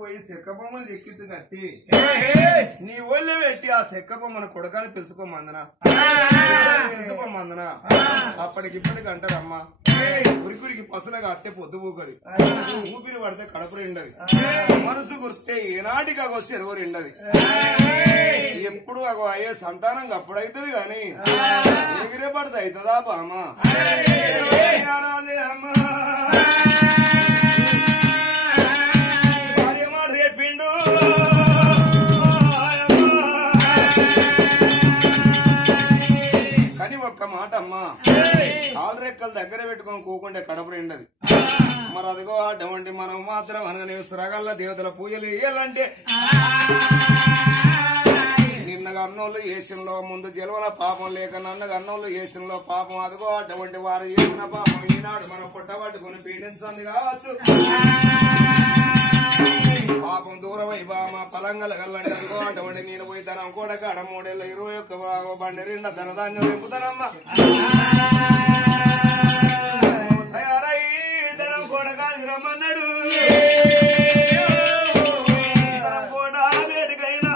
పోయి చెక్క బొమ్మను చెక్కిద్దు కట్టి నీ ఒళ్ళే పెట్టి ఆ చెక్క బొమ్మను కొడకాని పిలుచుకోమందనా పిలుచుకోమందనా అప్పటికిప్పటికి అంటారమ్మా ఉరికురికి పసలగా అత్తే పొద్దు పోకది ఊపిరి పడితే కడప రెండది మనసు గుర్తే ఏనాటికి వచ్చి ఎరువు రెండది ఎప్పుడు అయ్యే సంతానం అప్పుడైతుంది గాని ఎగిరే పడితే అవుతుందా బామా భార్యమాట రేపిండు కానీ ఒక్క మాట అమ్మా ఆల్రెక్కలు దగ్గర పెట్టుకొని కూకుంటే కడప రెండది మరి అదిగో అటువంటి మనం మాత్రం అనగానే సురగల్ల దేవతల పూజలు వేయాలంటే నిన్నగా అన్నోళ్ళు ఏసంలో ముందు జలవల పాపం లేక నన్నగా అన్నోళ్ళు ఏసంలో పాపం అదిగో అటువంటి వారు చేసిన పాపం ఈనాడు మనం పుట్టబట్టుకుని పీడించింది కావచ్చు పాపం దూరం అయిపోమా పలంగల కల్లంటే అదిగో అటువంటి నేను పోయి ధనం కూడా కాడ 321 బండి రెండ ధనధాన్యం నింపుతానమ్మా తయారై ధనం కూడా కాదు రమ్మన్నాడు ధనం కూడా వేడికైనా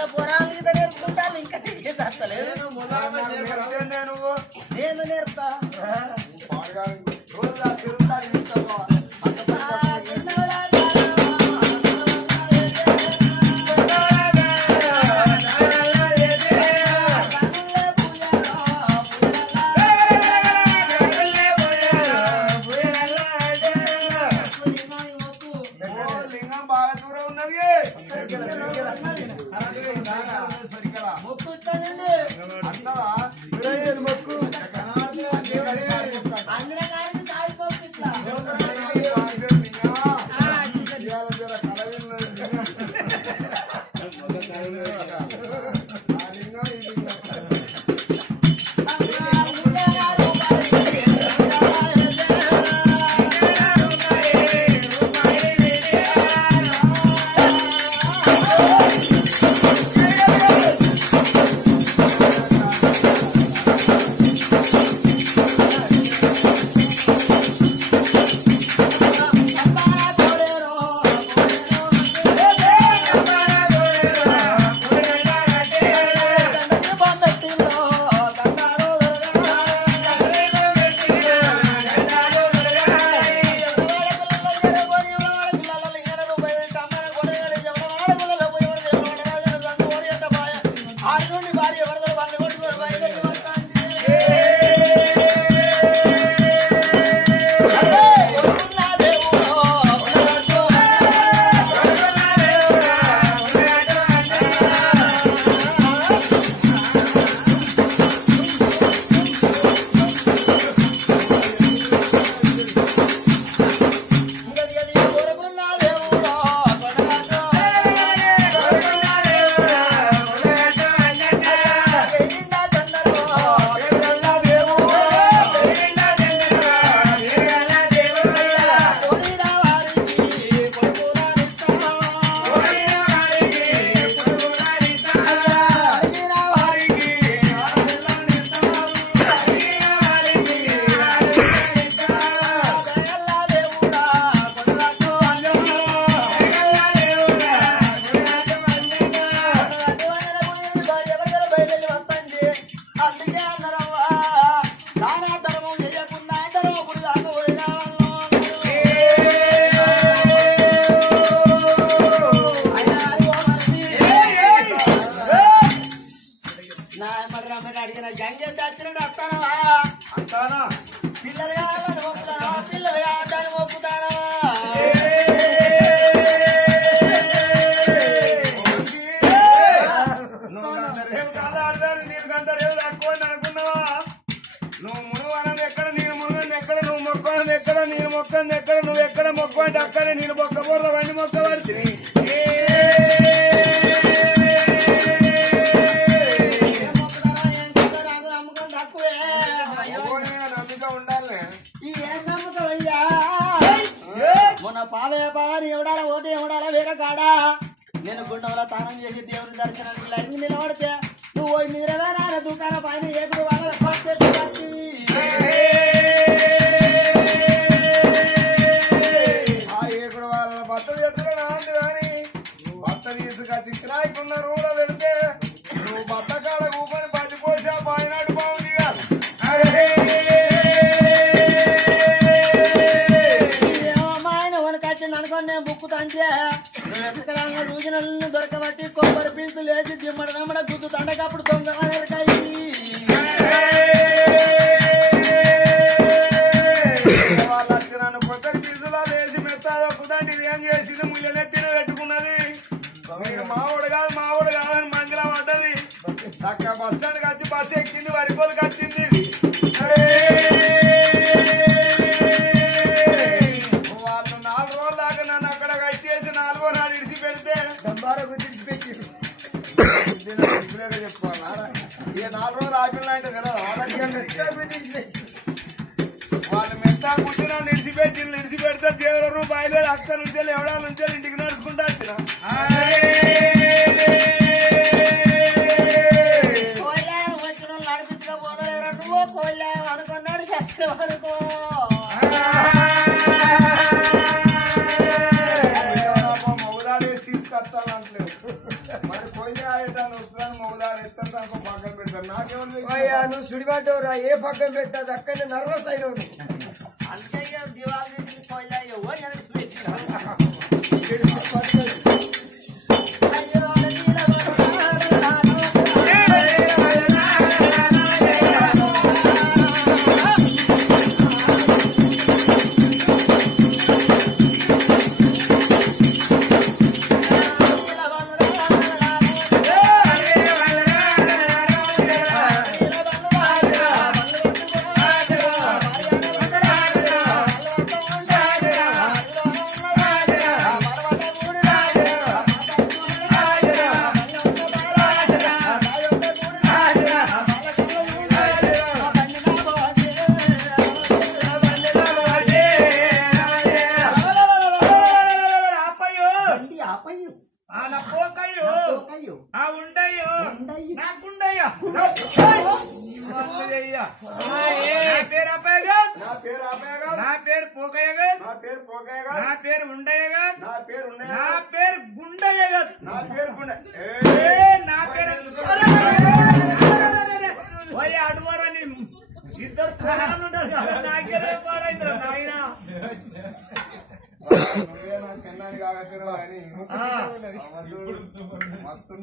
చిన్న పొరాలు ఈత నేర్చుకుంటాను ఇంకా తస్తలేదు నేను నేర్పుతా నేను గుండంలో తానం చేసి దేవుని దర్శనానికి లైన్ నిలబడితే నువ్వు నీరవేరాల దుకాణ పైన ఏకుడు వాళ్ళ ఆ ఏకుడు వాళ్ళ భర్త చేతులు నాంది కానీ భర్త తీసుకొచ్చి కిరాయికున్న రూడ పెడితే నువ్వు భర్త కాల ఊపని పచ్చిపోసా పాయినాడు బాగుంది కాదు ఆయన వనకొచ్చింది అనుకోని నేను బుక్కుతంటే వెతకలంగా చూసిన దొరకబట్టి కొబ్బరి పీసులు వేసి దిమ్మడ నమ్మడ గుద్దు తండకప్పుడు దొంగ వాళ్ళు వచ్చి నన్ను కొబ్బరి పీసులో వేసి మెత్తాదో కుదండి ఇది ఏం చేసింది ముళ్ళనే తిన పెట్టుకున్నది మీరు మావోడు కాదని మంచిలా పడ్డది చక్క బస్ స్టాండ్కి వచ్చి బస్సు ఎక్కింది వరిపోలకి వచ్చింది వాళ్ళు 4 రోజుల దాకా నన్ను అక్కడ కట్టేసి 4వ నాడు ఇడిచి పెడితే చెప్పాలా ఇక 4 రోజులు ఆపిల్లా అంటే కదా వాళ్ళు మెత్తా కూర్చుని నిడిచి పెడితే దేవుడు బయలుదేరి అక్కడ నుంచి ఎవడా నుంచి ఇంటికి నడుచుకుంటా వచ్చిన నడిపించకపోతే నువ్వు కోళ్ళ అనుకున్నాడు శస్త్రం అనుకో మౌదాలు తీసుకొస్తాను అంటలేదు మరి పోయినా మోదాలు ఎత్తాను పక్కన పెడతాను నాకేమన్నా అయ్యా నువ్వు సుడిపడ్డవురా ఏ పక్కన పెట్టాది అక్కడనే నర్వస్ అయినావు అంటే దివాళి చేసింది పోయిలా ఎవరు నా పేరు పోకయ్య నా పేరు పోకయ్య నా పేరు ఉండయ్య నా పేరు ఉండయ్య నా పేరు గుండయ్య నా పేరు గుండ నా పేరు అడుమరని ఇద్దరు నాకేదో పాడైందిరా నాయన నువ్వే నా కన్నాని కాకపోయినా అని మస్తు